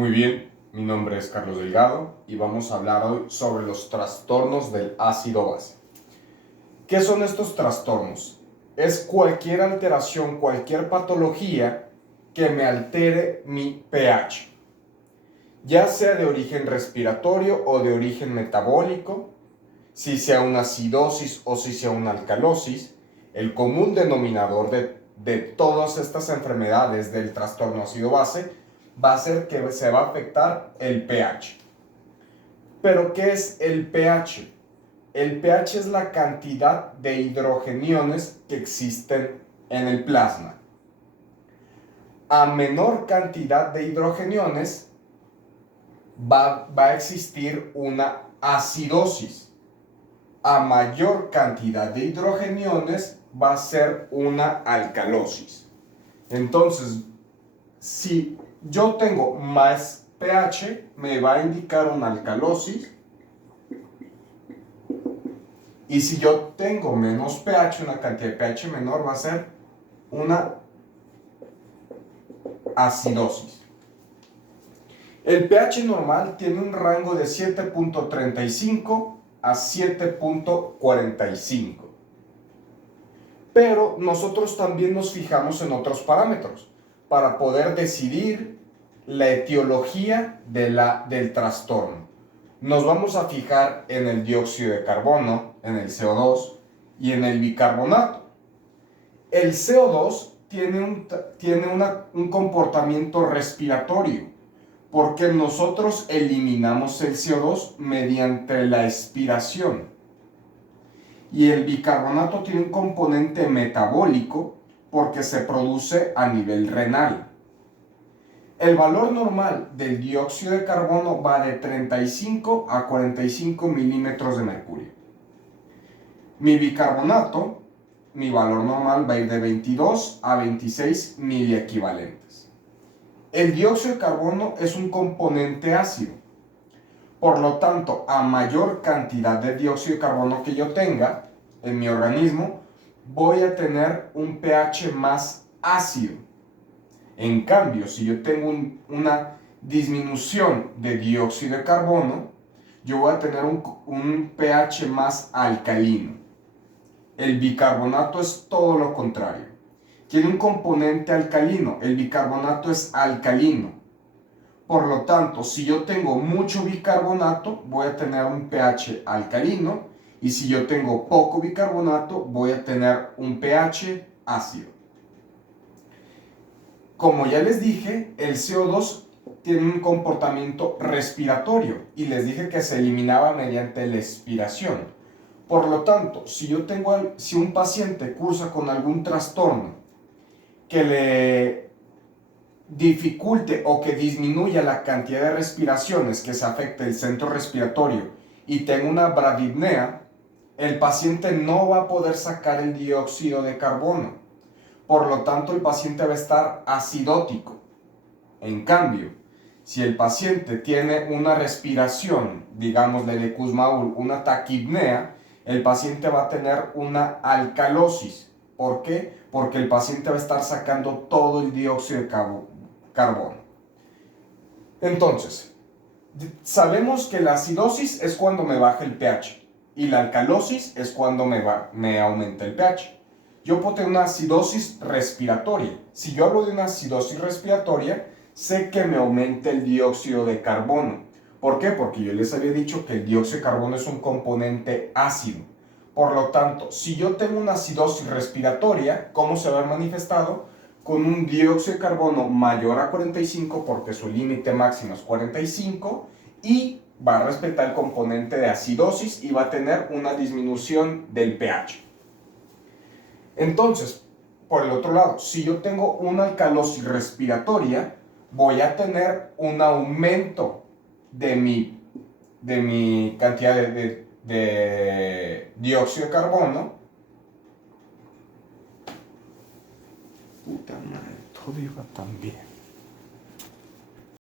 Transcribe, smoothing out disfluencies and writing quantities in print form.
Muy bien, mi nombre es Carlos Delgado y vamos a hablar hoy sobre los trastornos del ácido base. ¿Qué son estos trastornos? Es cualquier alteración, cualquier patología que me altere mi pH, ya sea de origen respiratorio o de origen metabólico, si sea una acidosis o si sea una alcalosis. El común denominador de todas estas enfermedades del trastorno ácido base va a ser que se va a afectar el pH. ¿Pero qué es el pH? El pH es la cantidad de hidrogeniones que existen en el plasma. A menor cantidad de hidrogeniones va a existir una acidosis. A mayor cantidad de hidrogeniones va a ser una alcalosis. Entonces, si yo tengo más pH, me va a indicar una alcalosis. Y si yo tengo menos pH, una cantidad de pH menor, va a ser una acidosis. El pH normal tiene un rango de 7.35 a 7.45. Pero nosotros también nos fijamos en otros parámetros para poder decidir la etiología del trastorno. Nos vamos a fijar en el dióxido de carbono, en el CO2 y en el bicarbonato. El CO2 tiene un comportamiento respiratorio, porque nosotros eliminamos el CO2 mediante la expiración. Y el bicarbonato tiene un componente metabólico porque se produce a nivel renal. El valor normal del dióxido de carbono va de 35 a 45 milímetros de mercurio. Mi bicarbonato, mi valor normal va a ir de 22 a 26 miliequivalentes. El dióxido de carbono es un componente ácido. Por lo tanto, a mayor cantidad de dióxido de carbono que yo tenga en mi organismo, voy a tener un pH más ácido. En cambio, si yo tengo una disminución de dióxido de carbono, yo voy a tener un pH más alcalino. El bicarbonato es todo lo contrario. Tiene un componente alcalino. El bicarbonato es alcalino. Por lo tanto, si yo tengo mucho bicarbonato, voy a tener un pH alcalino, y si yo tengo poco bicarbonato, voy a tener un pH ácido. Como ya les dije, el CO2 tiene un comportamiento respiratorio y les dije que se eliminaba mediante la expiración. Por lo tanto, si un paciente cursa con algún trastorno que le dificulte o que disminuya la cantidad de respiraciones, que se afecte el centro respiratorio y tenga una bradipnea, el paciente no va a poder sacar el dióxido de carbono. Por lo tanto, el paciente va a estar acidótico. En cambio, si el paciente tiene una respiración, digámosle de Kussmaul, una taquipnea, el paciente va a tener una alcalosis. ¿Por qué? Porque el paciente va a estar sacando todo el dióxido de carbono. Entonces, sabemos que la acidosis es cuando me baja el pH y la alcalosis es cuando me aumenta el pH. Yo puedo tener una acidosis respiratoria. Si yo hablo de una acidosis respiratoria, sé que me aumenta el dióxido de carbono. ¿Por qué? Porque yo les había dicho que el dióxido de carbono es un componente ácido. Por lo tanto, si yo tengo una acidosis respiratoria, ¿cómo se va a ver manifestado? Con un dióxido de carbono mayor a 45, porque su límite máximo es 45, y va a respetar el componente de acidosis y va a tener una disminución del pH. Entonces, por el otro lado, si yo tengo una alcalosis respiratoria, voy a tener un aumento de mi cantidad de dióxido de carbono. Puta madre, todo iba tan bien.